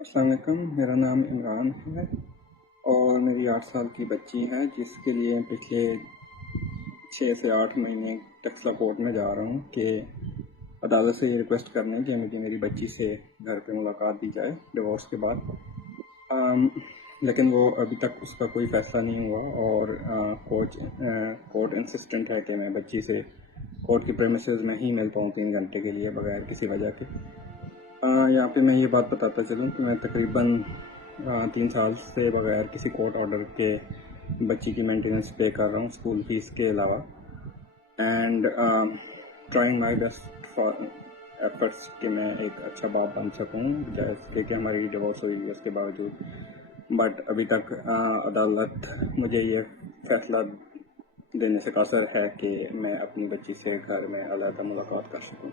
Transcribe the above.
السلام علیکم، میرا نام عمران ہے اور میری 8 سال کی بچی ہے جس کے لیے پچھلے 6 سے 8 مہینے ٹیکسلا کورٹ میں جا رہا ہوں کہ عدالت سے یہ ریکویسٹ کرنے کہ مجھے میری بچی سے گھر پہ ملاقات دی جائے ڈیورس کے بعد. لیکن وہ ابھی تک اس کا کوئی فیصلہ نہیں ہوا اور کورٹ انسسٹنٹ ہے کہ میں بچی سے کورٹ کی پریمیسز میں ہی مل پاؤں 3 گھنٹے کے لیے بغیر کسی وجہ کے. یہاں پہ میں یہ بات بتاتا چلوں کہ میں تقریباً 3 سال سے بغیر کسی کورٹ آرڈر کے بچی کی مینٹیننس پے کر رہا ہوں اسکول فیس کے علاوہ. And trying my best for efforts کہ میں ایک اچھا باپ بن سکوں جیسے کہ ہماری ڈیورس ہوئی ہے اس کے باوجود. بٹ ابھی تک عدالت مجھے یہ فیصلہ دینے سے قاصر ہے کہ میں اپنی بچی سے گھر میں علیحدہ ملاقات کر سکوں.